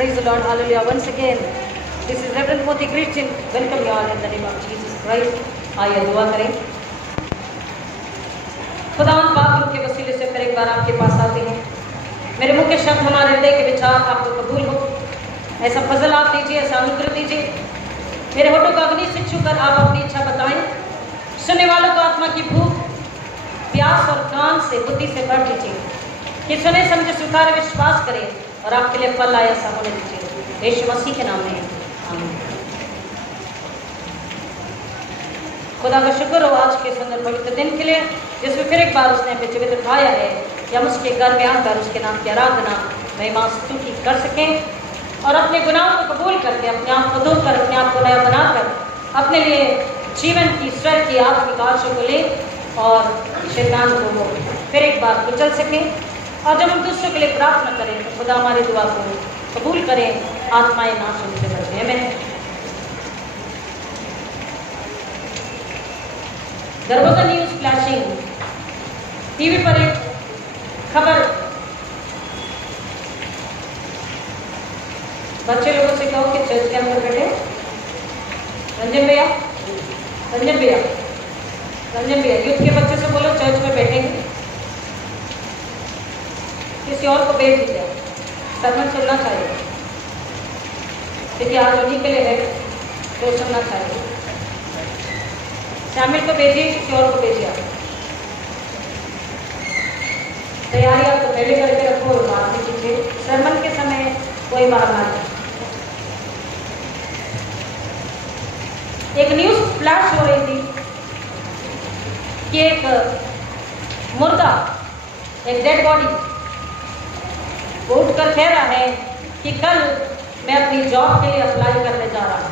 Praise the Lord. Hallelujah. Once again, this is Reverend Moti Christian. Welcome you all in the name of Jesus Christ. आइए दुआ करें। खुदावंद पाक के वसीले से फिर एक बार आपके पास आते हैं। मेरे मुंह के शब्द, हमारे हृदय के विचार आपको कबूल हो, ऐसा फजल आप दीजिए, ऐसा अनुग्रह दीजिए। मेरे होठों को अग्नि से छूकर आप अपनी इच्छा बताएं। सुनने वालों को आत्मा की भूख, प्यास और कान से, बुद्धि से भर दीजिए कि सुने समझे स्वीकार विश्वास करें और आपके लिए फल आया ऐसा होने दीजिए। यीशु मसीह के नाम में आमीन। खुदा का शुक्र हो आज के सुंदर पवित्र दिन के लिए, जिसमें फिर एक बार उसने हमें जीवित उठाया है कि हम उसके घर में आकर उसके नाम की आराधना, महिमा, स्तुति कर सकें और अपने गुनाहों को कबूल करके अपने आप को धोकर, अपने आप को नया बनाकर अपने लिए जीवन की, स्वर्ग की आत्मिक आशा को ले और शैतान को वो फिर एक बार कुचल सकें। और जब हम दूसरों के लिए प्रार्थना करें तो खुदा हमारी दुआ को कबूल करें, आत्माएं नाश होने से बचें। आमीन। There was a news flashing, TV पर एक खबर, बच्चे लोगों से कहो कि चर्च के अंदर बैठे। रंजन भैया, रंजन भैया, रंजन भैया, यूथ के बच्चे से बोलो चर्च में बैठेंगे। किसी और को भेज दीजिए, सरमन सुनना चाहिए, क्योंकि आज उन्हीं के लिए है तो सुनना चाहिए। शामिल को भेजिए, किसी और को भेजिए। आप तैयारी आप तो पहले करके रखो और बाद में कीजिए, सरमन के समय कोई बाहर ना जाए। एक न्यूज़ फ्लैश हो रही थी कि एक मुर्दा, एक डेड बॉडी उठ कर कह रहा है कि कल मैं अपनी जॉब के लिए अप्लाई करने जा रहा हूं।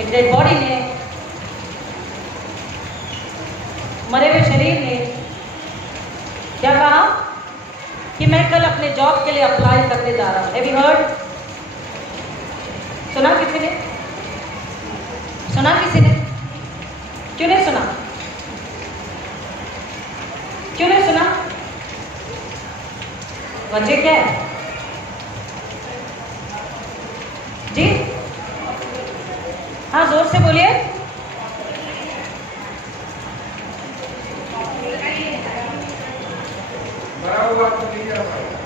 एक डेड बॉडी ने, मरे हुए शरीर ने क्या कहा कि मैं कल अपने जॉब के लिए अप्लाई करने जा रहा हूं। Have you heard? सुना किसी ने? सुना किसी ने? क्यों नहीं सुना? क्यों नहीं सुना? वजह क्या है जी? हाँ, जोर से बोलिए।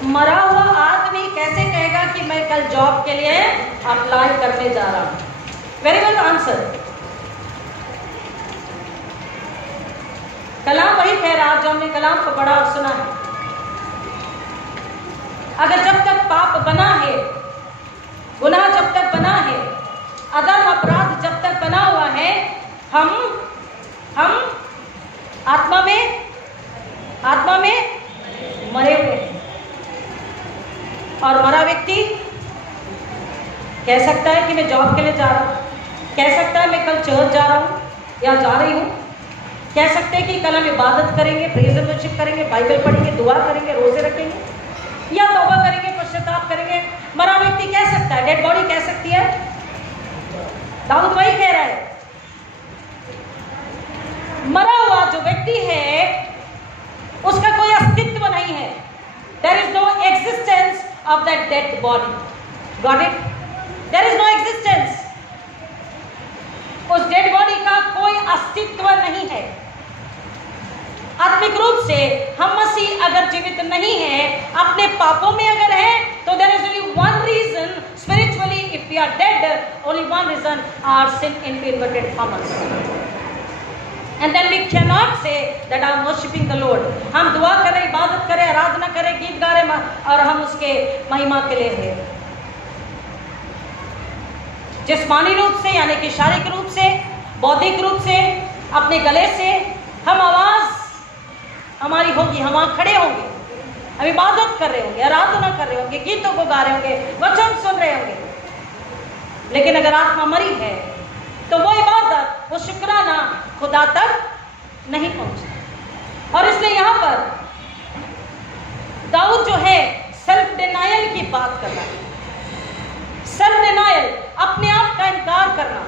मरा हुआ आदमी कैसे कहेगा कि मैं कल जॉब के लिए अप्लाई करने जा रहा हूं? Very well answer. कलाम वही कह रहा जो हमने कलाम को पढ़ा और सुना है। अगर जब तक पाप बना है, गुनाह जब तक बना है, अधर्म अपराध जब तक बना हुआ है, हम आत्मा में मरे हुए हैं। और मरा व्यक्ति कह सकता है कि मैं जॉब के लिए जा रहा हूं, कह सकता है मैं कल चर्च जा रहा हूं या जा रही हूं, कह सकते हैं कि कल हम इबादत करेंगे, प्रेज़ एंड वर्शिप करेंगे, बाइबल पढ़ेंगे, दुआ करेंगे, रोजे रखेंगे या तौबा करेंगे, पश्चाताप करेंगे। मरा व्यक्ति कह सकता है, डेड बॉडी कह सकती है। दाऊद वही कह रहा है। मरा हुआ जो व्यक्ति है उसका कोई अस्तित्व नहीं है। There is no existence of that dead body. Got it? There is no existence. उस डेड बॉडी का कोई अस्तित्व नहीं है। आत्मिक रूप से हम मसीह अगर जीवित नहीं है, अपने पापों में अगर है, तो there is only one reason spiritually, if we are dead, only one reason, our sin in inverted commas. And then we can not say that I am worshipping the lord. हम दुआ करें, इबादत करें, आराधना करें, गीत गा रहे और हम उसके महिमा के लिए हैं। जिस्मानी रूप से यानी कि शारीरिक रूप से, बौद्धिक रूप से, अपने गले से हम आवाज हमारी होगी, हम वहां खड़े होंगे, हम इबादत कर रहे होंगे, आराधना कर रहे होंगे, गीतों को गा रहे होंगे, वचन सुन रहे होंगे, लेकिन अगर आत्मा मरी है तो वो इबादत, वो शुक्राना खुदा तक नहीं पहुंचता। और इसलिए यहां पर दाऊद जो है सेल्फ डिनायल की बात कर रहा है। सेल्फ डिनायल, अपने आप का इनकार करना।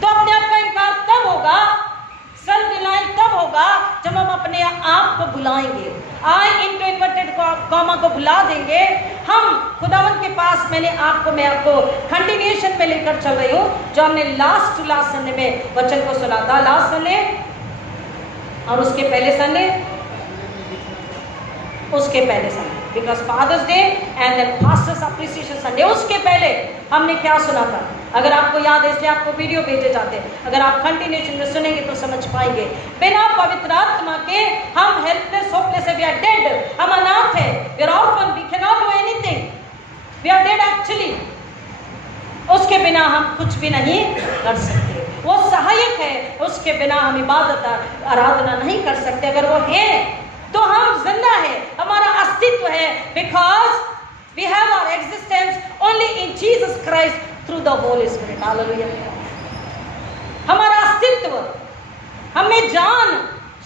तो अपने आप का इनकार तब होगा, सेल्फ डिनायल तब होगा जब हम अपने आप को बुलाएंगे, आई इनटू इन्वर्टेड कॉमा को बुला देंगे, हम खुदावंद के पास मैं आपको कंटिन्यूएशन में लेकर चल रही हूँ, जो हमने लास्ट टू लास्ट संडे में वचन को सुना था, लास्ट संडे और उसके पहले Sunday, because father's day and then pastors appreciation Sunday, उसके पहले हमने क्या सुना था? अगर आपको याद है इसलिए आपको वीडियो भेजे जाते हैं, अगर आप कंटिन्यूएशन में सुनेंगे तो समझ पाएंगे। बिना पवित्र आत्मा के हम हेल्पलेस, होपलेस है, वी आर डेड, हम अनाथ है, we are orphan, we can not do anything, we are dead actually. उसके बिना हम कुछ भी नहीं कर सकते, वो सहायक है, उसके बिना हम इबादत आराधना नहीं कर सकते। अगर वो है तो हम जिंदा है, हमारा अस्तित्व है, because we have our existence only in Jesus Christ through the Holy Spirit. Hallelujah. हमारा अस्तित्व, हमें जान,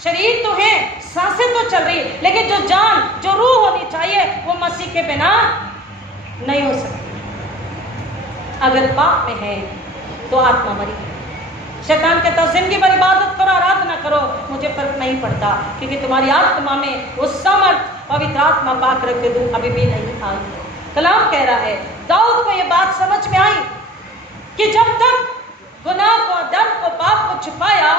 शरीर तो है, सांसें तो चल रही है, लेकिन जो जान, जो रूह होनी चाहिए वो मसीह के बिना नहीं हो सकती। अगर पाप में है तो आत्मा मरी है। शैतान कहता है जिंदगी भर इबादत करो, आराधना करो, मुझे फर्क नहीं पड़ता, क्योंकि तुम्हारी आत्मा में वो समर्थ पवित्र आत्मा पाक रखे दूं अभी भी नहीं आई। कलाम कह रहा है, दाऊद को ये बात समझ में आई कि जब तक गुनाह को, दर्द को, पाप को छुपाया,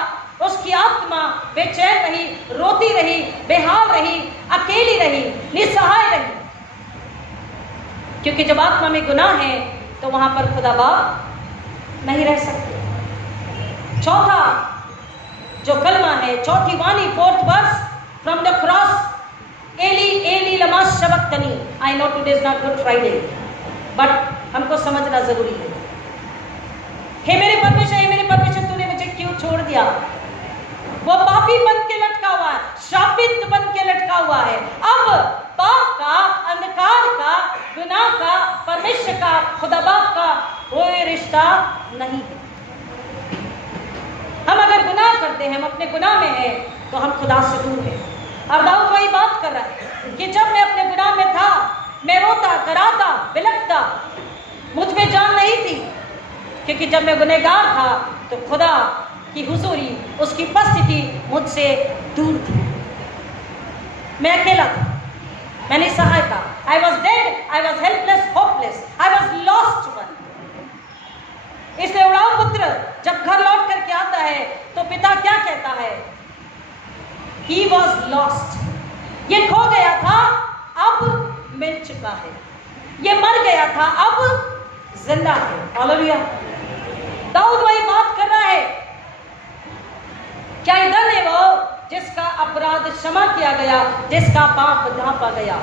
उसकी आत्मा बेचैन रही, रोती रही, बेहाल रही, अकेली रही, निसहाय रही, क्योंकि जब आत्मा में गुनाह है तो वहां पर खुदा बाप नहीं रह सकते। चौथा जो कलमा है, चौथी वाणी, fourth verse from the cross, एली एली लमा शबक्तनी। I know today is not Good Friday, but हमको समझना जरूरी है। हे मेरे परमेश्वर, तूने मुझे क्यों छोड़ दिया? वो पापी बन के लटका हुआ है, शापित बन के लटका हुआ है। अब पाप का, अंधकार का, गुनाह का, परमेश्वर का, खुदा बाप का कोई रिश्ता नहीं है। हम अगर गुनाह करते हैं, हम अपने गुनाह में हैं, तो हम खुदा से दूर हैं। और दाऊद वही बात कर रहा है कि जब मैं अपने गुनाह में था, मैं रोता, कराता, बिलखता, मुझ में जान नहीं थी, क्योंकि जब मैं गुनहगार था तो खुदा की हुजूरी, उसकी उपस्थिति मुझसे दूर थी। मैं अकेला था, मैं निसहाय था। I was dead, I was helpless, hopeless, I was lost one. इसलिए उड़ाऊ पुत्र जब घर लौट करके आता है तो पिता क्या कहता है? He was lost. ये खो गया था, अब मिल चुका है। ये मर गया था, अब जिंदा है। हालेलुया। दाऊद वही बात कर रहा है, क्या इधर है वो जिसका अपराध क्षमा किया गया, जिसका पाप ढांपा गया।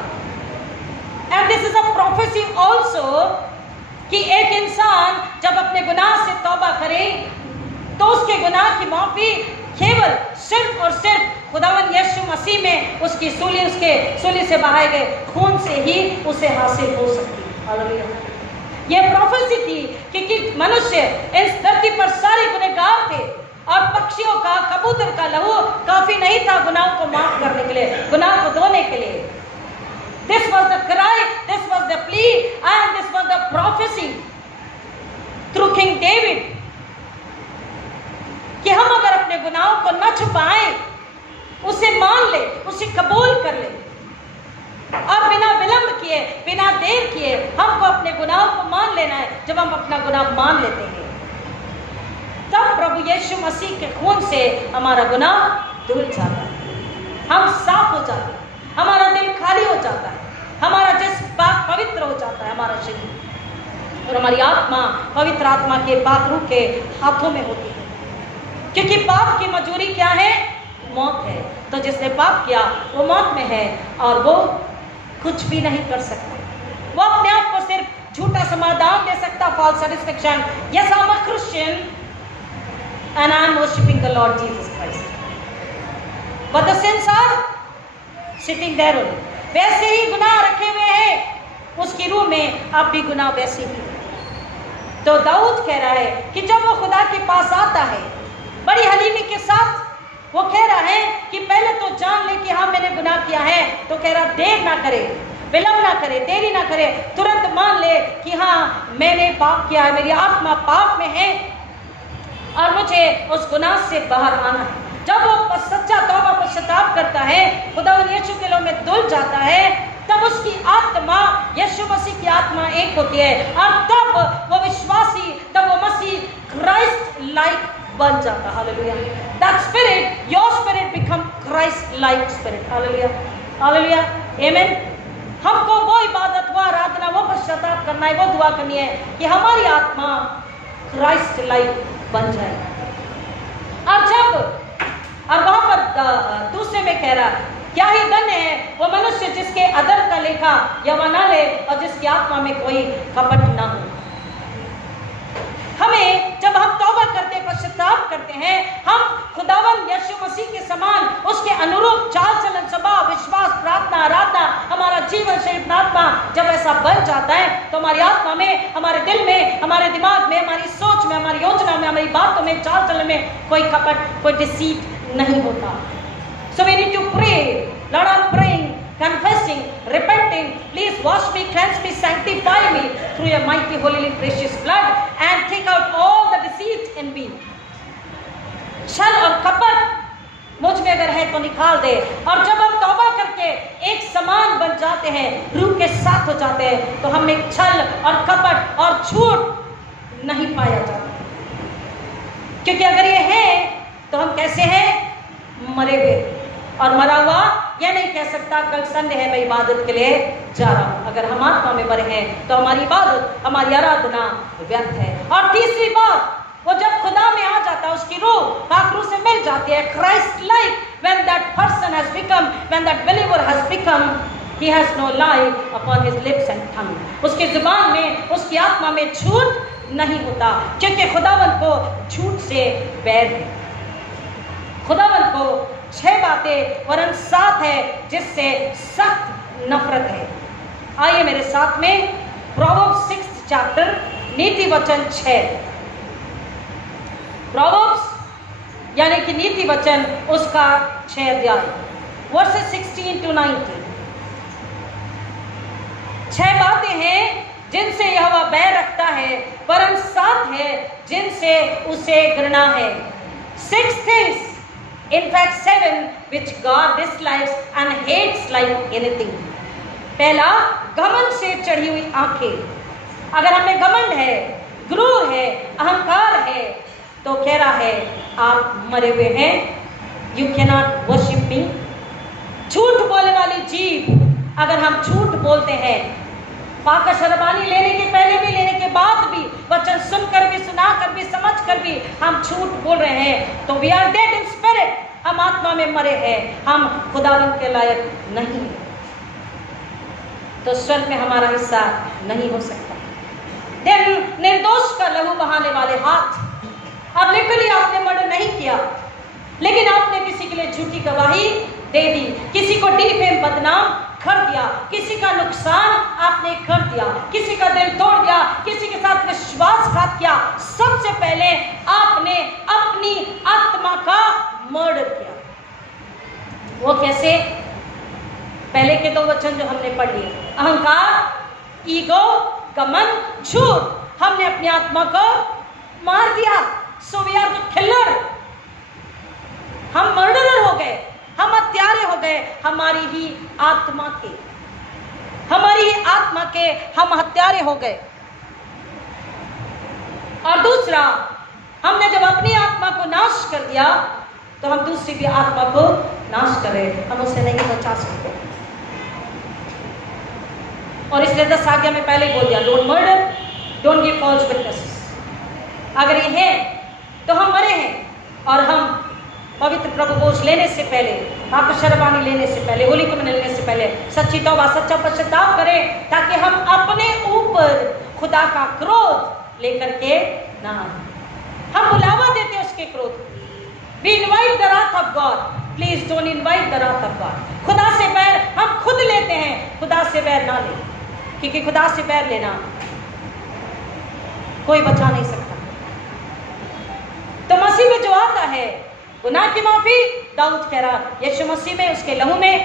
And this is a prophecy also कि एक इंसान जब अपने गुनाह से तौबा करे तो उसके गुनाह की माफी केवल सिर्फ और सिर्फ खुदावंद यीशु मसीह में उसकी सूली से बहाए गए खून से ही उसे हासिल हो सकती। हालेलुया। यह प्रोफेसी थी क्योंकि मनुष्य इस धरती पर सारे गुनहगार थे और पक्षियों का, कबूतर का लहू काफी नहीं था गुनाह को माफ करने के लिए, गुनाह को धोने के लिए। This was the cry, this was the plea, and this was the prophecy through King David कि हम अगर अपने गुनाहों को न छुपाएं, उसे मान ले, उसे कबूल कर ले और बिना विलंब किए, बिना देर किए हमको अपने गुनाहों को मान लेना है। जब हम अपना गुनाह मान लेते हैं तब प्रभु यीशु मसीह के खून से हमारा गुनाह धुल जाता है, हम साफ हो जाते हैं, हमारा दिल खाली हो जाता है, हमारा जिस्म पाक पवित्र हो जाता है, हमारा शरीर और हमारी आत्मा पवित्र आत्मा के पाक रूह के हाथों में होती है। क्योंकि पाप की मजूरी क्या है? मौत है। तो जिसने पाप किया वो मौत में है और वो कुछ भी नहीं कर सकता। वो अपने आप को सिर्फ झूठा समाधान दे सकता, false satisfaction. Yes, I am a Christian and I am worshiping the Lord Jesus Christ. But the sins are sitting there only. वैसे ही गुनाह रखे हुए हैं उसकी रूह में, अब भी गुनाह वैसे ही। तो दाऊद कह रहा है कि जब वो खुदा के पास आता है बड़ी हलीमी के साथ, वो कह रहा है कि पहले तो जान ले कि हाँ मैंने गुनाह किया है, तो कह रहा देर ना करे, विलंब ना करे, देरी ना करे, तुरंत मान ले कि हाँ मैंने पाप किया है, मेरी आत्मा पाप में है और मुझे उस गुनाह से बाहर आना है। जब वो सच्चा तौबा पश्चाताप करता है, खुदावन यीशु के लहू में धुल जाता है, तब उसकी आत्मा यीशु मसीह की आत्मा एक होती है और तब वो विश्वासी, तब वो मसीह क्राइस्ट लाइक बन जाता। Hallelujah. That spirit, your spirit become Christ like spirit. Hallelujah, hallelujah, amen. हमको वो इबादत, वो आराधना, वो पश्चाताप करना है, वो दुआ करनी है कि हमारी आत्मा क्राइस्ट लाइक बन जाए। और वहां पर दूसरे में कह रहा, क्या ही धन्य है वो मनुष्य जिसके अदर का लेखा यवा ना ले और जिसकी आत्मा में कोई कपट ना हो। हमें जब हम तौबा करते, पश्चाताप करते हैं, हम खुदावन यीशु मसीह के समान उसके अनुरूप चाल चलन, स्वभाव, विश्वास, प्रार्थना, आराधना, हमारा जीवन शरीर आत्मा जब ऐसा बन जाता है तो हमारी आत्मा में, हमारे दिल में, हमारे दिमाग में, हमारी सोच में, हमारी योजना में, हमारी बातों में, चाल चलन में कोई कपट, कोई डिसीट नहीं होता। So we need to pray. Lord, I'm praying, confessing, repenting. Please wash me, cleanse me, sanctify me through your mighty, holy, precious blood and take out all the deceit in me. छल और कपट मुझ में अगर है तो निकाल दे। और जब हम तौबा करके एक समान बन जाते हैं, रूह के साथ हो जाते हैं, तो हम एक छल और कपट और झूठ नहीं पाया जाता। क्योंकि अगर ये है तो हम कैसे हैं? मरे हुए। और मरा हुआ यह नहीं कह सकता कल संडे है मैं इबादत के लिए जा रहा हूं। अगर हम आत्मा में मरे हैं तो हमारी इबादत, हमारी आराधना व्यर्थ है। और तीसरी बात, वो जब खुदा में आ जाता है, उसकी रूह पाक रूह से मिल जाती है, Christ like, when that person has become, when that believer has become, he has no lie upon his lips and tongue. उसकी जुबान में, उसकी आत्मा में झूठ नहीं होता, क्योंकि खुदावन को झूठ से बैर है। खुदावन को 6 बातें वरन 7 है जिससे सख्त नफरत है। आइए मेरे साथ में प्रोवर्ब्स 6th चैप्टर, नीति वचन 6, प्रोवर्ब्स यानी कि नीति वचन उसका 6 अध्याय, वर्सेस 16 to 19। 6 बातें हैं जिनसे यहोवा बैर रखता है, वरन 7 है जिनसे उसे घृणा है। 6 things, in fact 7, which God dislikes and hates like anything. पहला, घमंड से चढ़ी हुई आंखें। अगर हमें घमंड है, गुरूर है, अहंकार है, तो कह रहा है आप मरे हुए हैं। You cannot worship me. झूठ बोलने वाली जीभ, अगर हम झूठ बोलते हैं, पाक शरबानी लेने के पहले भी, लेने के बाद भी, वचन सुनकर भी, सुनाकर भी, समझकर भी हम झूठ बोल रहे हैं, तो we are dead in spirit, हम आत्मा में मरे हैं, हम खुदावंद के लायक नहीं हैं, तो स्वर्ग में हमारा हिस्सा नहीं हो सकता। निर्दोष का लहू बहाने वाले हाथ, अब लिटरली आपने मर्डर नहीं किया, लेकिन आपने किसी के लिए झूठी गवाही दे दी, किसी को डिफेम, बदनाम कर दिया, किसी का नुकसान आपने कर दिया, किसी का दिल तोड़ दिया, किसी के साथ विश्वासघात किया, सबसे पहले आपने अपनी आत्मा का मर्डर किया। वो कैसे? पहले के 2 वचन जो हमने पढ़ लिए, अहंकार, ईगो, घमंड, झूठ, हमने अपनी आत्मा को मार दिया। So we are the killer, हम मर्डरर हो गए, हम हत्यारे हो गए, हमारी ही आत्मा के हम हत्यारे हो गए। और दूसरा, हमने जब अपनी आत्मा को नाश कर दिया तो हम दूसरी भी आत्मा को नाश कर रहे, हम उसे नहीं बचा सकते। और इसलिए 10 आज्ञा में पहले ही बोल दिया, don't murder, don't give false witnesses. अगर ये है तो हम मरे हैं, और हम पवित्र प्रभु भोज लेने से पहले, पाक शरबानी लेने से पहले, होली कम्युन लेने से पहले सच्ची तौबा, सच्चा पश्चाताप करें, ताकि हम अपने ऊपर खुदा का क्रोध लेकर के ना आए। हम बुलावा देते उसके क्रोध। We invite the wrath of God. Please don't invite the wrath of God. खुदा से बैर हम खुद लेते हैं, खुदा से बैर ना लें, क्योंकि खुदा से बैर लेना कोई बचा नहीं सकता। तो मसीह में जो आता है, गुनाह की माफी, दाऊद कह रहा यीशु मसीह में, उसके लहू में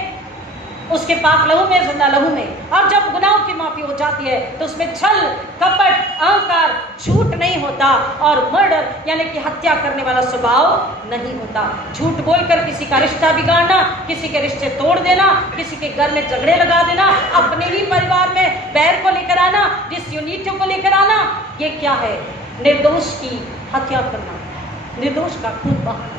उसके पाक लहू में, जिंदा लहू में। और जब गुनाहों की माफी हो जाती है तो उसमें छल, कपट, अहंकार, झूठ नहीं होता और मर्डर यानी कि हत्या करने वाला स्वभाव नहीं होता। झूठ बोलकर किसी का रिश्ता बिगाड़ना, किसी के रिश्ते तोड़ देना, किसी के घर में झगड़े लगा देना, अपने ही परिवार में बैर को लेकर आना, डिसयूनिटी को लेकर आना, ये क्या है? निर्दोष की हत्या करना, निर्दोष का खून बहाना।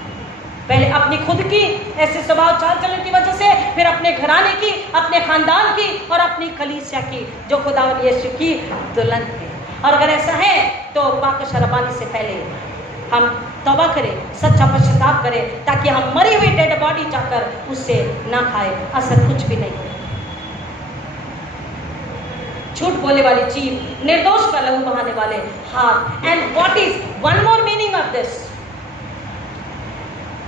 पहले अपनी खुद की ऐसे स्वभाव चाल चलन की वजह से, फिर अपने घराने की, अपने खानदान की और अपनी कलीसिया की जो खुदावंद यीशु की दुल्हन है। और अगर ऐसा है तो पाक शरबानी से पहले हम तौबा करें, सच्चा पश्चाताप करें, ताकि हम मरी हुई डेड बॉडी जाकर उससे ना खाए, असर कुछ भी नहीं। झूठ बोलने वाली जीभ, निर्दोष का लहू बहाने वाले हाथ। And what is one more meaning of this?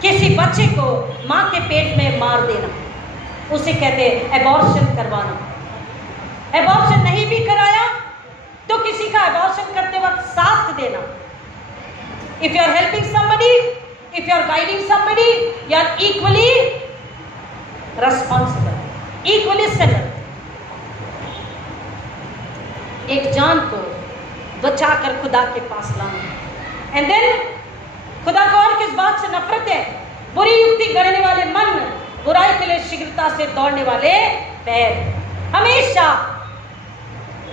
किसी बच्चे को मां के पेट में मार देना, उसे कहते हैं एबॉर्शन करवाना। एबॉर्शन नहीं भी कराया तो किसी का एबॉर्शन करते वक्त साथ देना। If you are helping somebody, if you are guiding somebody, you are equally responsible, equally sinner. एक जान को बचाकर खुदा के पास लाना। एंड देन खुदा को और किस बात से नफरत है? बुरी युक्ति गढ़ने वाले मन, बुराई के लिए शीघ्रता से दौड़ने वाले पैर। हमेशा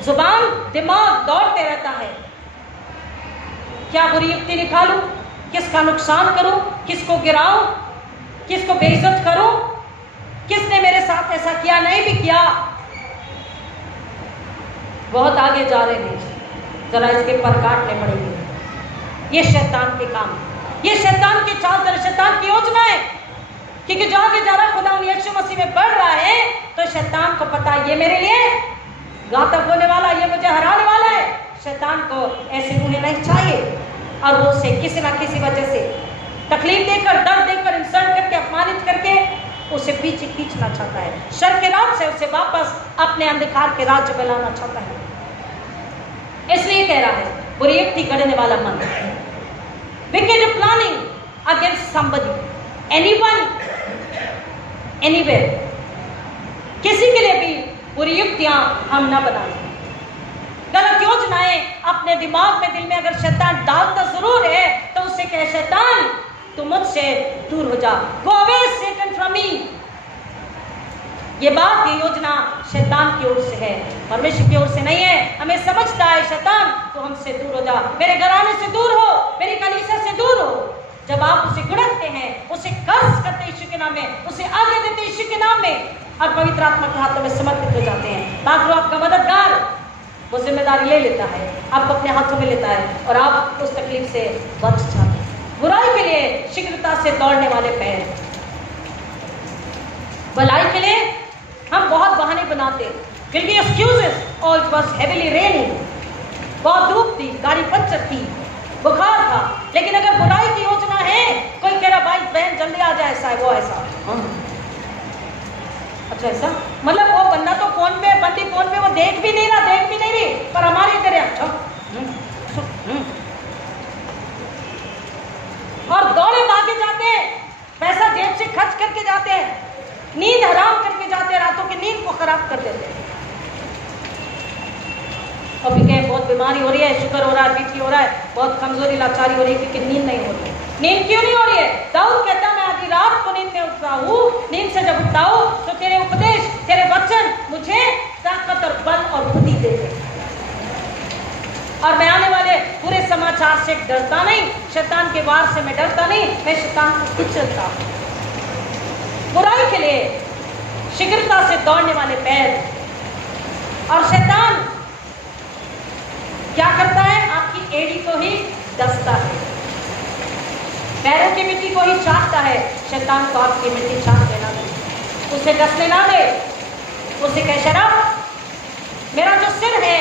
जुबान, दिमाग दौड़ते रहता है, क्या बुरी युक्ति निकालूं, किसका नुकसान करूं, किसको गिराऊं, किसको बेइज्जत करूं, किसने मेरे साथ ऐसा किया, नहीं भी किया। बहुत आगे जा रहे हैं, जरा इसके पर काटने पड़ेंगे। ये शैतान के काम, ये शैतान की चाल चल, शैतान की योजना है। क्योंकि जो आगे जा रहा खुदा यीशु मसीह में बढ़ रहा है तो शैतान को पता है ये मेरे लिए घातक होने वाला, ये मुझे हराने वाला है। शैतान को ऐसे होने नहीं चाहिए और वो उसे किसी ना किसी वजह से तकलीफ देकर, दर्द देकर, इंसल्ट करके, अपमानित करके उसे पीछे खींचना चाहता है। शर के राज से उसे वापस अपने अंधकार के राज्य में लाना चाहता है। इसलिए कह रहा है बुरी युक्ति गढ़ने वाला मन, wicked planning against somebody, anyone, anywhere। किसी के लिए भी बुरी युक्तियां हम ना बनाएं। गलत योजनाएं अपने दिमाग में, दिल में अगर शैतान डालता जरूर है तो उससे कहे शैतान तू मुझसे दूर हो जा, go away Satan from me. ये बात, ये योजना शैतान की ओर से है, परमेश्वर की ओर से नहीं है। हमें समझता है शैतान तो हमसे दूर हो जा, मेरे घराने से दूर हो, मेरी कलीसिया से दूर हो। जब आप उसे गुड़कते हैं, उसे कर्ज करते यीशु के नाम में, उसे आगे देते यीशु के नाम में और पवित्र आत्मा के हाथों में समर्पित हो जाते हैं, ताकि आपका मददगार वो जिम्मेदारी ले लेता है, आपको अपने हाथों में लेता है और आप उस तकलीफ से बच जाते हैं। बुराई के लिए शीघ्रता से दौड़ने वाले पैर, भलाई के लिए हम बहुत बहाने बनाते, फिर भी एक्सक्यूजेस। और इट वाज हेवीली रेनिंग, बहुत धूप थी, गाड़ी पंचर थी, बुखार था। लेकिन अगर बुराई की योजना है, कोई कह रहा भाई बहन जल्दी आ जाए, ऐसा है वो ऐसा, अच्छा ऐसा, मतलब वो बंदा तो फोन पे, बंदी फोन पे, वो देख भी नहीं रही, पर हमारे इधर अच्छा और दौड़े भागे जाते हैं, पैसा जेब से खर्च करके जाते हैं, नींद हराम करके जाते हैं, रातों की नींद को खराब कर देते हैं। और भी कहें बहुत बीमारी हो रही है, शुगर हो रहा है, बीपी हो रहा है, बहुत कमजोरी, लाचारी हो रही है क्योंकि नींद नहीं हो रही है। नींद क्यों नहीं हो रही है? दाऊद कहता मैं आधी रात को नींद में उठता हूँ, नींद से जब उठता हूँ तो तेरे उपदेश, तेरे वचन मुझे ताकत और बल और बुद्धि देते, और मैं आने वाले पूरे समाचार से डरता नहीं, शैतान के वार से मैं डरता नहीं, मैं शैतान को कुचलता हूं। बुराई के लिए शीघ्रता से दौड़ने वाले पैर, और शैतान क्या करता है? आपकी एड़ी को ही डसता है, पैरों की मिट्टी को ही चाटता है। शैतान को आपकी मिट्टी चाट लेना दे, उसे डसने ना दे, उसे कह शराब, मेरा जो सिर है,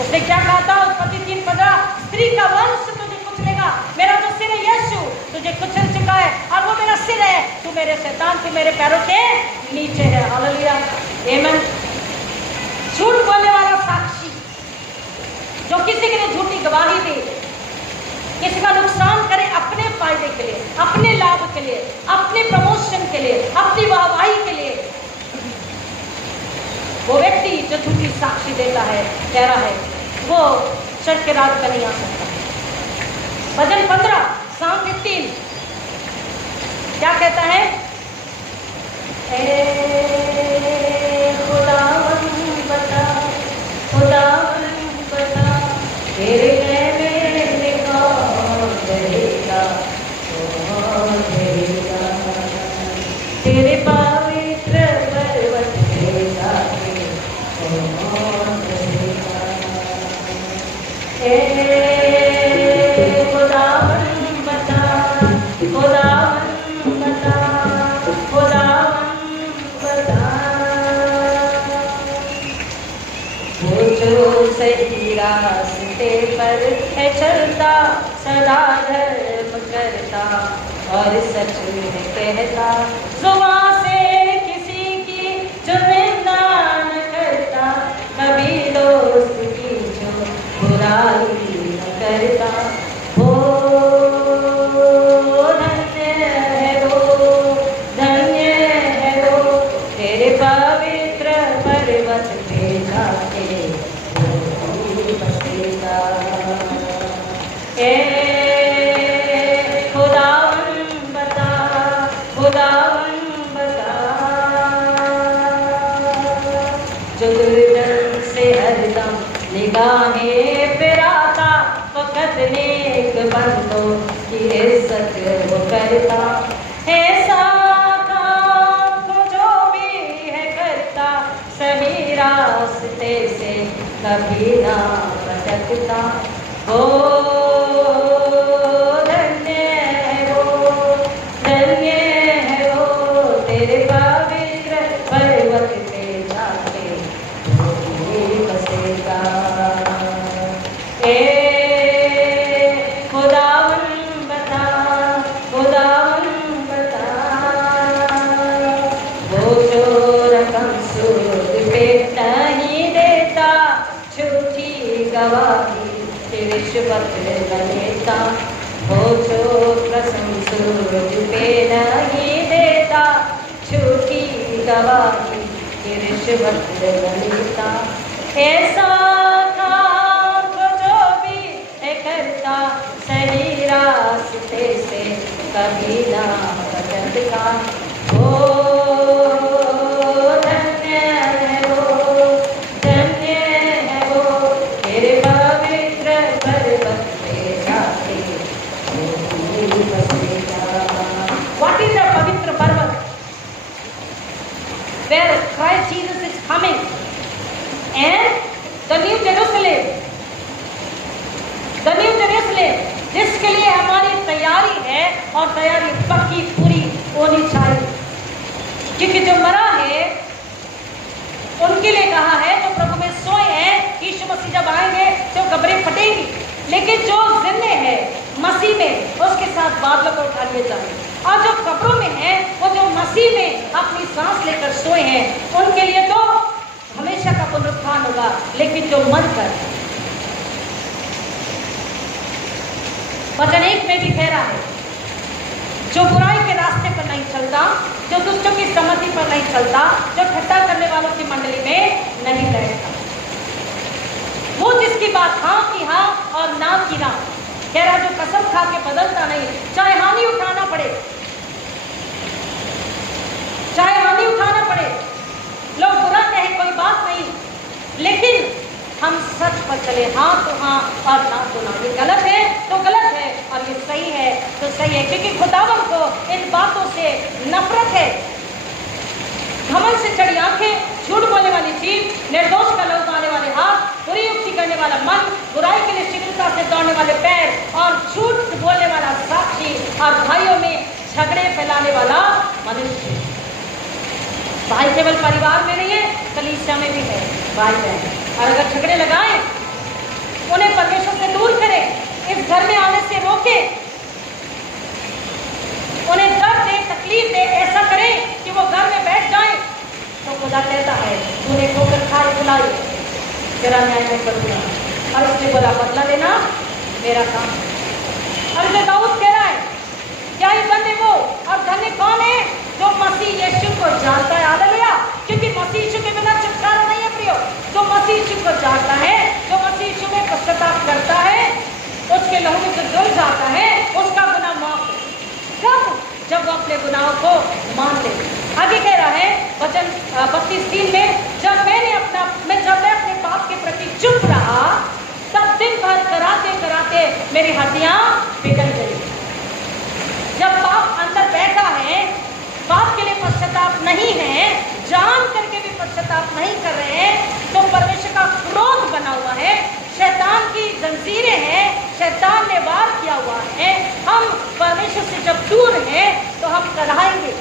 उसने क्या कहा था उत्पत्ति 3:15, स्त्री का वंश तुझे कुचलेगा, मेरा जो सिर है यीशु तुझे कुचल चुका है और वो मेरा सिर है, तू मेरे शैतान, तू मेरे पैरों के नीचे है। हालेलुया, आमीन। झूठ बोलने वाला साक्षी जो किसी के लिए झूठी गवाही दे, किसी का नुकसान करे अपने फायदे के लिए, अपने लाभ के लिए, अपने प्रमोशन के लिए, अपनी वाहवाही साक्षी देता है, कह रहा है वो चढ़ के रात का नहीं आ सकता। भजन 15 Psalm 15 क्या कहता है? ए खुदावन बता, खुदावन बता, तेरे कहने कौन रहेगा, कौन रहेगा, तेरे पवित्र पर्वत पे जाके कौन रहेगा। ए खुदावन बता, खुदावन बता, खुदावन बता, वो जो सही रास्ते पर है चलता, सदा धर्म करता और सच में कहता, जुबां से किसी की जो निंदा न करता, कभी दोस्त की जो बुराई न करता, वो धन्य है वो, धन्य है वो, तेरे पवित्र पर्वत पे जाके वो बसेगा। ए खुदावन बता, खुदावन बता, जो दुर्जन से हरदम निगाहें फिराता, वो नेक बंदों की इज्जत वो करता, ऐसा काम तो जो भी है करता, सही रास्ते से कभी ना भटकता, वो धन्य है वो, धन्य है वो, तेरे पवित्र पर्वत पे जाके वो बसेगा। ए खुदावन बता, खुदावन बता, वो जो रकम सूद पे नहीं देता, झूठी गवाही रिश्वत न लेता, वो जो कसम सूद पे नहीं देता, झूठी गवाही रिश्वत न लेता, ऐसा काम जो भी है करता, सही रास्ते से कभी ना भटकता, वो धन्य है वो, धन्य है वो, तेरे पवित्र पर्वत पे जाके वो बसेगा। What is the पवित्र पर्वत? Where Christ Jesus is coming and the New Jerusalem, the New Jerusalem, जिसके लिए हमारी तैयारी है और तैयारी पक्की पूरी होनी चाहिए, क्योंकि जो मरा है उनके लिए कहा है, जो प्रभु में सोए हैं, यीशु मसीह जब आएंगे तो कब्रें फटेंगी, लेकिन जो जिंदे हैं मसीह में उसके साथ बादलों को उठा लिए जाएंगे, और जो कब्रों में हैं वो जो मसीह में अपनी सांस लेकर सोए हैं उनके लिए तो हमेशा का पुनरुत्थान होगा, लेकिन जो मर कर वचन 1 में भी कह रहा है, जो बुराई के रास्ते पर नहीं चलता, जो दुष्टों की सम्मति पर नहीं चलता, जो ठट्ठा करने वालों की मंडली में नहीं बैठता, वो जिसकी बात हाँ की हाँ और ना की ना, कह रहा जो कसम खा के बदलता नहीं, चाहे हानि उठाना पड़े, चाहे हानि उठाना पड़े, लोग बुरा कहे कोई बात नहीं, लेकिन हम सच पर चले, हाँ तो हाँ और ना तो ना, ये गलत है तो गलत है और ये सही है तो सही है, क्योंकि खुदावन को इन बातों से नफरत है। घमंड से चढ़ी आंखें, झूठ बोलने वाली जीभ, निर्दोष का लहू बहाने वाले हाथ, बुरी युक्ति करने वाला मन, बुराई के लिए शीघ्रता से दौड़ने वाले पैर और झूठ बोलने वाला साक्षी और भाइयों में झगड़े फैलाने वाला मनुष्य। भाई केवल परिवार में नहीं है, कलीसिया में भी है भाई बहन, और अगर झगड़े लगाएं उन्हें परमेश्वर से दूर करें, इस घर में आने से रोके, उन्हें दर्द दे, तकलीफ दे, ऐसा करें कि वो घर में बैठ जाएं, तो खुदा कहता है तूने ठोकर खाई बुलाई, तेरा न्याय मैं करूंगा, और इसलिए बोला बदला लेना मेरा काम। और जो दाऊद कह रहा है, क्या ही धन्य वो और धन्य कौन है जो मसीह यीशु को जानता है। हालेलुया, क्योंकि मसीह यीशु के बिना छुटकारा नहीं है प्रियो। जो मसीह यीशु को जानता है, जो मसीह यीशु में पश्चाताप करता है, उसके लहू में जो धुल जाता है, उसका गुनाह माफ है। कब? जब वो अपने गुनाहों को मान ले। आगे कह रहा है वचन 32:3 में, जब मैं अपने पाप के प्रति चुप रहा, तब दिन भर कराते कराते मेरी हड्डियां पिघल गई। जब पाप अंदर बैठा है, पाप के लिए पश्चाताप नहीं है, जान करके भी पश्चाताप नहीं कर रहे हैं, तो परमेश्वर का क्रोध बना हुआ है, शैतान की जंजीरें हैं, शैतान ने वार किया हुआ है। हम परमेश्वर से जब दूर हैं तो हम कराएंगे,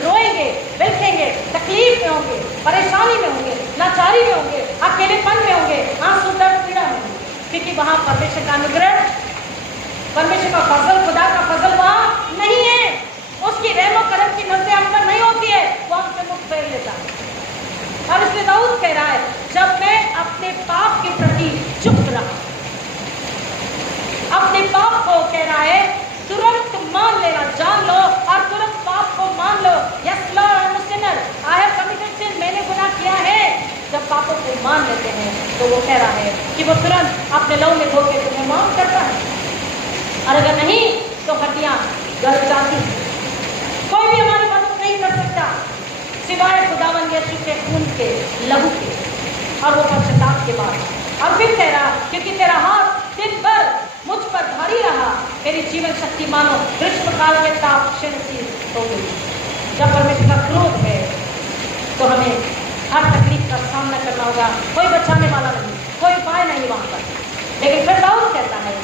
रोएंगे, बिलखेंगे, तकलीफ में होंगे, परेशानी में होंगे, लाचारी में होंगे, अकेलेपन में होंगे, आंसू दर्द पीड़ा में होंगे, क्योंकि वहां परमेश्वर का अनुग्रह, परमेश्वर का फजल, खुदा का फजल वहां नहीं है। उसकी रहमो करम की नजरें हम पर नहीं होती है, वो हमसे मुख फेर लेता है। और इसलिए दाऊद कह रहा है, जब मैं अपने पाप के प्रति चुप रहा, अपने पाप को कह रहा है तुरंत मान लेना, जान लो और तुरंत पाप को मान लो। Yes Lord, I am a sinner, I have committed sin, मैंने गुनाह किया है। जब पापों को मान लेते हैं तो वो कह रहा है कि वो तुरंत अपने लहू में धो के तुम्हें माफ करता है। और अगर नहीं तो हड्डियां गल जाती हैं। कोई भी हमारी मदद नहीं कर सकता सिवाय खुदावंद यीशु के खून के, लहू के, और वो पश्चाताप के बाद। और फिर कह रहा, क्योंकि तेरा हाथ दिन भर मुझ पर भारी रहा, मेरी जीवन शक्ति मानो ग्रीष्मकाल के ताप क्षीण हो गई। जब परमेश्वर का क्रोध है तो हमें हर तकलीफ का सामना करना होगा, कोई बचाने वाला नहीं, कोई उपाय नहीं वहां पर। लेकिन फिर दाऊद कहता है,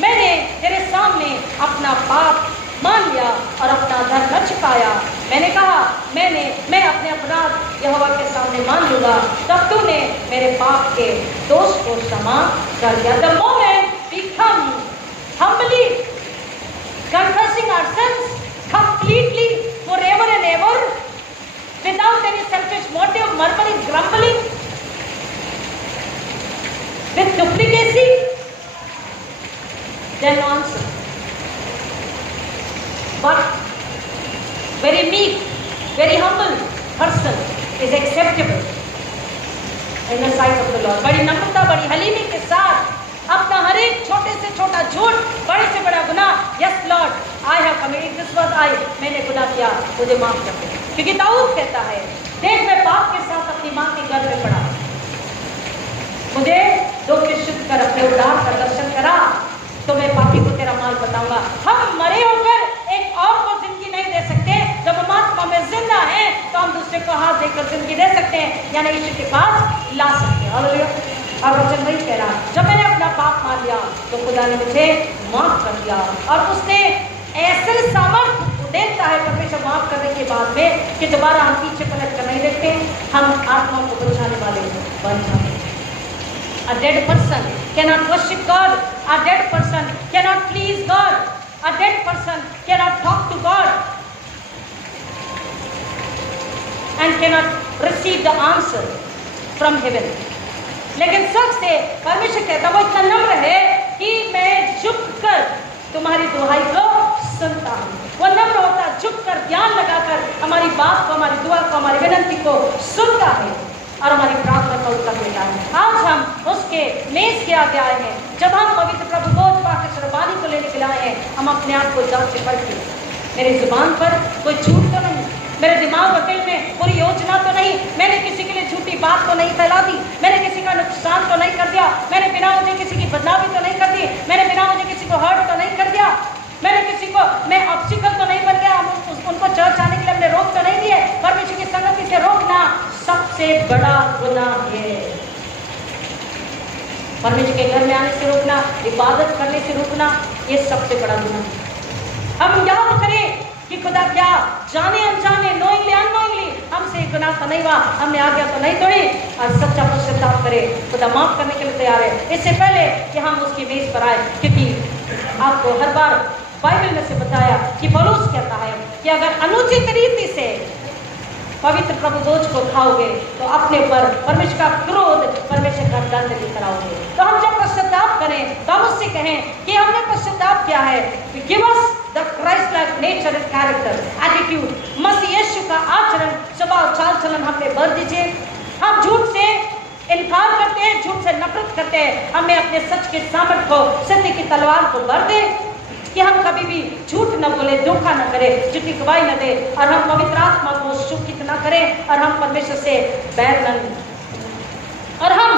मैंने तेरे सामने अपना पाप मान लिया और अपना धर्म न छिपाया। मैंने कहा मैं अपने अपराध यहोवा के सामने मान लूंगा, तब तूने मेरे पाप के दोष को क्षमा कर दिया। The moment we come humbly confessing our sins completely forever and ever without any selfish motive, murmuring, grumbling, with duplicacy, then answer. But very meek, very humble person is acceptable in the sight of the Lord. बड़ी नम्रता, बड़ी हलीमी के साथ अपना हर एक छोटे से छोटा झूठ, बड़े से बड़ा गुनाह, yes Lord, I have committed this was I, मैंने गुनाह किया, मुझे माफ कर दे। क्योंकि दाऊद कहता है, देख मैं पाप के साथ अपनी माँ के गर्भ में पड़ा, मुझे धो के शुद्ध कर अपने उद्धार का दर्शन करा, तो मैं पापी को तेरा माल बताऊंगा। हम मरे होकर एक और को जिंदगी नहीं दे सकते, जब हम आत्मा में जिंदा हैं तो हम दूसरे को हाथ देकर जिंदगी दे सकते हैं, यानी यीशु के पास ला सकते हैं। और वचन वही कह रहा, जब मैंने अपना पाप मान लिया तो खुदा ने मुझे माफ कर दिया। और उसने ऐसे सामर्थ्य देता है परमेश्वर माफ करने के बाद में कि दोबारा हम पीछे पलट कर नहीं देखते, हम आत्मा को बचाने वाले बन जाते हैं। A dead person cannot worship God. A dead person cannot please God. A dead person cannot talk to God and cannot receive the answer from heaven. लेकिन स्वर्ग से परमेश्वर कहता, वो इतना नम्र है कि मैं झुक कर तुम्हारी दुहाई को सुनता हूँ। वो नम्र होता, झुक कर ध्यान लगाकर हमारी बात को, हमारी दुआ को, हमारी विनती को सुनता है और हमारी प्रार्थना का उत्तर देता है। आज हम उसके मेज के आगे आए हैं। जब हम पवित्र प्रभु बोध पाकर शरबानी को लेने के लिए आए हैं, हम अपने आप को जांच से परखें, मेरी जुबान पर कोई झूठ तो नहीं, मेरे दिमाग और दिल में पूरी योजना तो नहीं, मैंने किसी के लिए झूठी बात तो नहीं फैला दी, मैंने किसी का नुकसान तो नहीं कर दिया, मैंने बिना मुझे किसी की बदनामी तो नहीं कर दी, मैंने बिना मुझे किसी को हर्ट तो नहीं कर दिया, मैंने किसी को, मैं ऑब्स्टिकल तो नहीं बन गया, उनको चर्च आने के लिए हमने रोक तो नहीं दिए। परमेश्वर की संगति से रोकना सबसे बड़ा गुनाह है। परमेश्वर के घर में आने से रोकना, इबादत करने से रोकना, ये सबसे बड़ा गुनाह है। हम याद करें कि खुदा क्या जाने अनजाने, नोइंगली अननोइंगली हमसे गुनाह तो नहीं हुआ, हमने आज्ञा तो नहीं तोड़ी, और सच्चा पश्चाताप करे, खुदा माफ करने के लिए तैयार है। इससे पहले कि हम उसकी मेज पर आए, क्योंकि आपको हर बार बाइबल में से बताया कि पौलुस कहता है कि अगर अनुचित रीति से पवित्र प्रभु भोज को खाओगे तो अपने ऊपर परमेश्वर का क्रोध, परमेश्वर का दंड लेकर आओगे। तो हम जब पश्चाताप करें तो हम उससे कहें कि हमने पश्चाताप किया है, give us the Christ like nature and character attitude, मसीह यीशु का आचरण, स्वभाव, चाल चलन हम पे भर दीजिए। हम झूठ से इनकार करते हैं, झूठ से नफरत करते हैं। हमें अपने सच के सामर्थ को, सत्य की तलवार को भर दे कि हम कभी भी झूठ न बोले, धोखा न करें, झूठी गवाही न दे, और हम पवित्र आत्मा को शोषित न करें, और हम परमेश्वर से बैर न, और हम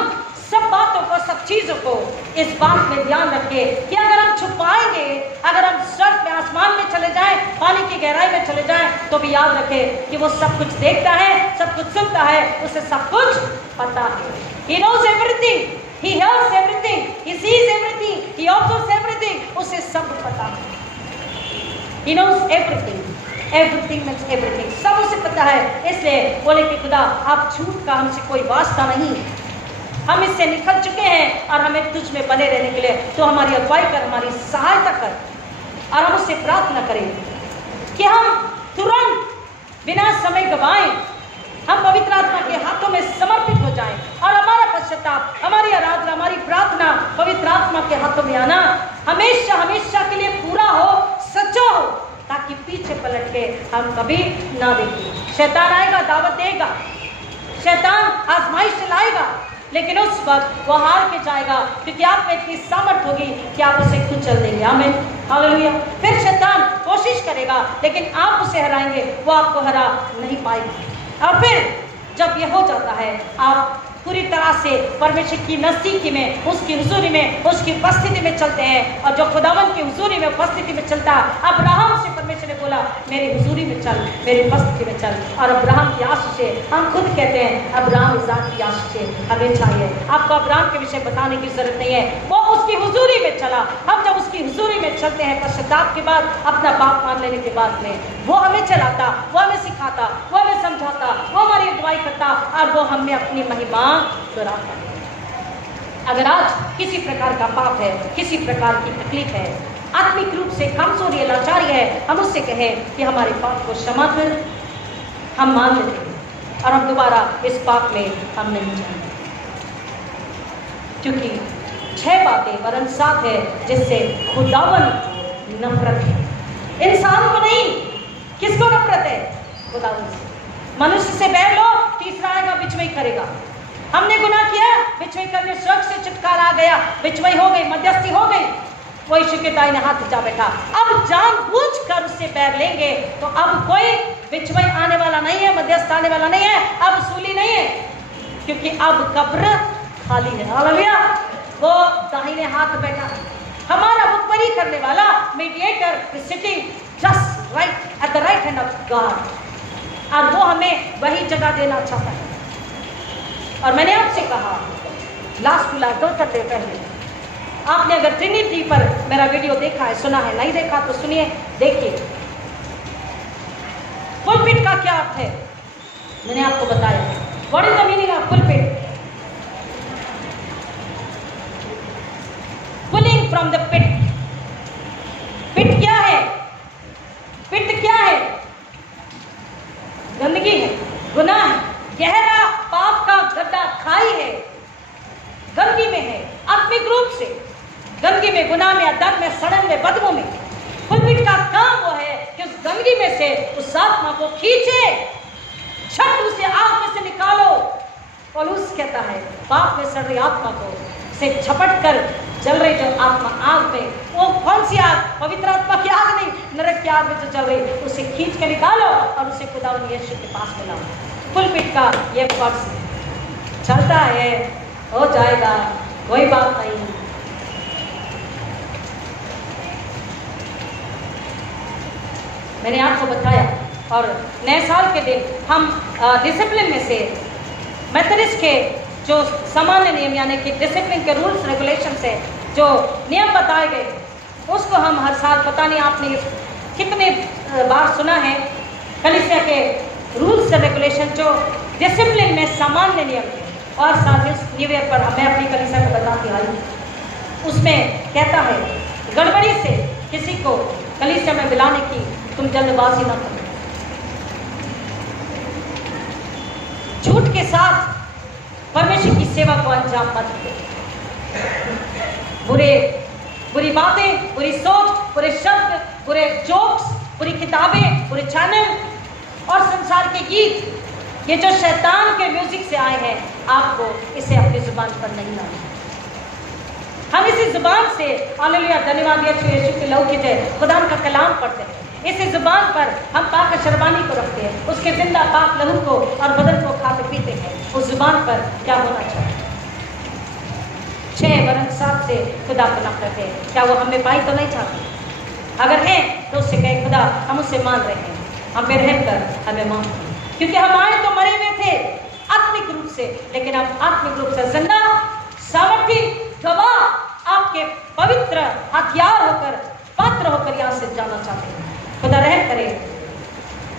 सब बातों को, सब चीजों को इस बात में ध्यान रखें कि अगर हम छुपाएंगे, अगर हम स्वर्ग में, आसमान में चले जाएं, पानी की गहराई में चले जाएं, तो भी याद रखें कि वो सब कुछ देखता है, सब कुछ सुनता है, उसे सब कुछ पता है। He knows everything, he hears everything, he sees everything, he observes everything, उसे सब पता है। He knows everything, everything means everything, सब उसे पता है। इसलिए बोले कि खुदा आप झूठ का हमसे कोई वास्ता नहीं, हम इससे निकल चुके हैं और हमें तुझ में बने रहने के लिए तो हमारी अगुवाई कर, हमारी सहायता कर, और हम उससे प्रार्थना करें कि हम तुरंत बिना समय गवाएं हम पवित्र आत्मा के हाथों में समर्पित हो जाएं, और हमारा पश्चाताप, हमारी आराधना, हमारी प्रार्थना पवित्र आत्मा के हाथों में आना हमेशा हमेशा के लिए पूरा हो, सच्चा हो, ताकि पीछे पलट के हम कभी ना देखें। शैतान आएगा, दावत देगा, शैतान आजमाइश लाएगा, लेकिन उस वक्त वो हार के जाएगा, क्योंकि आप में इतनी सामर्थ होगी कि आप उसे कुचल देंगे। आमीन, हालेलुया। फिर शैतान कोशिश करेगा, लेकिन आप उसे हराएंगे, वो आपको हरा नहीं पाएगा। और फिर जब ये हो जाता है, आप पूरी तरह से परमेश्वर की नज़दीकी में, उसकी हुजूरी में, उसकी उपस्थिति में चलते हैं। और जो खुदावन की हुजूरी में, उपस्थिति में चलता है, अब्राहम से परमेश्वर ने बोला मेरी हुजूरी में चल, मेरी उपस्थिति में चल, और अब्राहम की आशीष हम खुद कहते हैं, अब्राहम इज़ाक की आशीष हमें चाहिए। आपको अब्राहम के विषय बताने की जरूरत नहीं है, वो उसकी हुजूरी में चला। हम जब उसकी हुजूरी में चलते हैं, पश्चाताप के बाद, अपना पाप मान लेने के बाद में, वो हमें चलाता, वो हमें सिखाता, वो हमें समझाता, वो हमारी अगुवाई करता, और वो हमें अपनी महिमा दोहराता है। अगर आज किसी प्रकार का पाप है, किसी प्रकार की तकलीफ है, आत्मिक रूप से कमजोरी, लाचारी है, हम उससे कहें कि हमारे पाप को क्षमा कर, हम मान लेते हैं और हम दोबारा इस पाप में हम नहीं जाएंगे। क्योंकि 6 बातें वरन 7 है जिससे खुदावन को नफरत है। इंसान को नहीं, किसको नफरत है? खुदावन से। मनुष्य से बैर लो, तीसरा आएगा बिचवई करेगा। हमने गुनाह किया, बिचवई करने स्वर्ग से छुटकारा आ गया, बिचवई हो गई, मध्यस्थी हो गई, वो यीशु के दाहिने हाथ जा बैठा। अब जानबूझकर उससे बैर लेंगे तो अब कोई बिचवई आने वाला नहीं है, मध्यस्थ आने वाला नहीं है, अब सूली नहीं है, क्योंकि अब कब्र खाली है। हालेलुया। वो दाहिने हाथ बैठा है, हमारा मुखबरी करने वाला mediator sitting just right at the right hand of God, और वो हमें वही जगह देना चाहता है। और मैंने आपसे कहा लास्ट 2 सप्ताह पहले, आपने अगर ट्रिनिटी पर मेरा वीडियो देखा है, सुना है, नहीं देखा तो सुनिए, देखिए। पुलपिट का क्या अर्थ है मैंने आपको बताया। What is the meaning of pulpit? Pulling from the pit. Pit क्या है? पिट क्या है? गंदगी है, गुनाह है, गहरा पाप का गड्ढा, खाई है, गंदगी में है, आत्मिक रूप से गंदगी में, गुनाह में, अधर्म में, सड़न में, बदबू में। पुलपिट का काम वो है कि उस गंदगी में से उस आत्मा को खींचे, छट उसे आग में से निकालो। पौलुस कहता है पाप में सड़ रही आत्मा को से झपट कर जल रही जो आत्मा आग में, वो कौन सी आग? पवित्र आत्मा की आग नहीं, नरक की आग में जो चल रही, उसे खींच के निकालो और उसे खुदावंद यीशु के पास में लाओ। पुलपिट का ये फर्ज चलता है, हो जाएगा, कोई बात नहीं। मैंने आपको बताया, और नए साल के दिन हम डिसिप्लिन में से मेथडिस्ट के जो सामान्य नियम, यानी कि डिसिप्लिन के रूल्स रेगुलेशन से जो नियम बताए गए, उसको हम हर साल, पता नहीं आपने कितने बार सुना है, कलीसिया के रूल्स एंड रेगुलेशन जो डिसिप्लिन में सामान्य नियम है। और साथ ही न्यू ईयर पर मैं अपनी कलीसिया को बताती आई, उसमें कहता है गड़बड़ी से किसी को कलीसिया में मिलाने की तुम जल्दबाजी न करो, झूठ के साथ परमेश्वर की सेवा को अंजाम मत दो, बुरी बातें, बुरी सोच, बुरे शब्द, बुरे जोक्स, बुरी किताबें, बुरे चैनल और संसार के गीत ये जो शैतान के म्यूजिक से आए हैं, आपको इसे अपनी जुबान पर नहीं लाना। हम इसी जुबान से हालेलुया धन्यवाद यीशु के लहू की जय खुदा का कलाम पढ़ते हैं। इसी जुबान पर हम पाक शरबानी को रखते हैं, उसके जिंदा पाक लहू को और बदन को खाते पीते हैं। उस जुबान पर क्या होना चाहिए? 6 बरस साल से खुदा को नफरत है, क्या वो हमें पाई तो नहीं चाहते? अगर है तो उससे कहे खुदा हम उससे मान रहे हैं, हम पे रहम कर हमें माफ, क्योंकि हम आए तो मरे हुए थे आत्मिक रूप से, लेकिन अब आत्मिक रूप से जिंदा सामर्थी गवाह आपके पवित्र हथियार होकर पात्र होकर यहाँ से जाना चाहते हैं। खुदा रहम करे।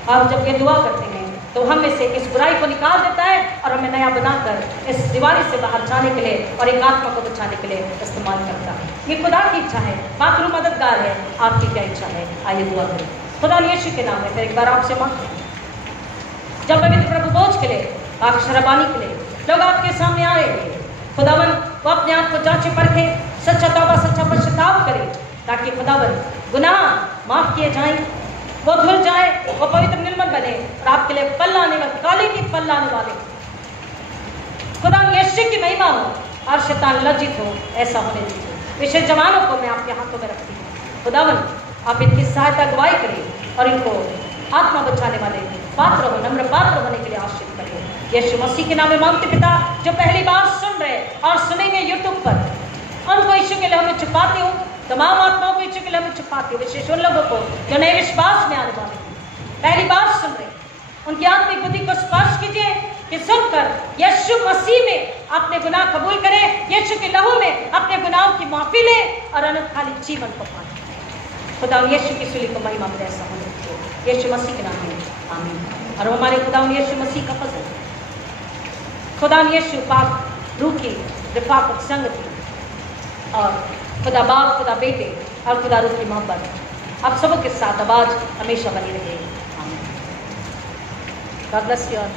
आप जब ये दुआ करते हैं तो हम में से इस बुराई को निकाल देता है और हमें नया बनाकर इस दीवारी से बाहर जाने के लिए और एक आत्मा को बचाने के लिए इस्तेमाल करता है। ये खुदा की इच्छा है, पाक रूह मददगार है। आपकी क्या इच्छा है? आइए दुआ करें। खुदा यीशु के नाम में फिर एक बार आपसे मांगते हैं, जब पवित्र प्रभु बोझ के लिए पाक शरबानी के लिए लोग आपके सामने आ रहे हैं, खुदावन वो अपने आप को जांचे परखे, सच्चा तौबा सच्चा पश्चाताप करे, ताकि खुदावन गुनाह माफ किए जाएं, वो धुल जाए, वो पवित्र निर्मल बने और आपके लिए पल लाने वाले काली की पल लाने वाले खुदा यीशु की महिमा हो और शैतान लज्जित हो, ऐसा होने दीजिए। विशेष जवानों को मैं आपके हाथों में रखती हूँ। खुदावन आप इनकी सहायता अगुवाई करें और इनको आत्मा बचाने वाले पात्र हो, नम्र पात्र होने के लिए आशीर्वाद करें। यीशु मसीह के नाम में मांगते पिता, जो पहली बार सुन रहे और सुनेंगे यूट्यूब पर, उनको यीशु के लिए हमें छुपाते हो, तमाम आत्माओं को यीशु के लिए हमें छुपाते हो, विशेष उन लोगों को जो नए विश्वास में आने वाले हैं, पहली बार सुन रहे, उनकी आत्मिक बुद्धि को स्पर्श कीजिए कि सुनकर यीशु मसीह में अपने गुनाह कबूल करें, यीशु के लहू में अपने गुनाहों की माफी ले और अनंत कालिक जीवन को पाए। खुदा यीशु की सूली को महिमा में ऐसा होने दीजिए, यीशु मसीह के नाम में आमीन। और हमारे खुदा यीशु मसीह का फजल, खुदा यीशु पाक रूह की रिफाकत संगति और खुदा बाप, खुदा बेटे और खुदा रूह की मोहब्बत आप सबों के साथ आवाज हमेशा बनी रहे। आमीन। God bless you all.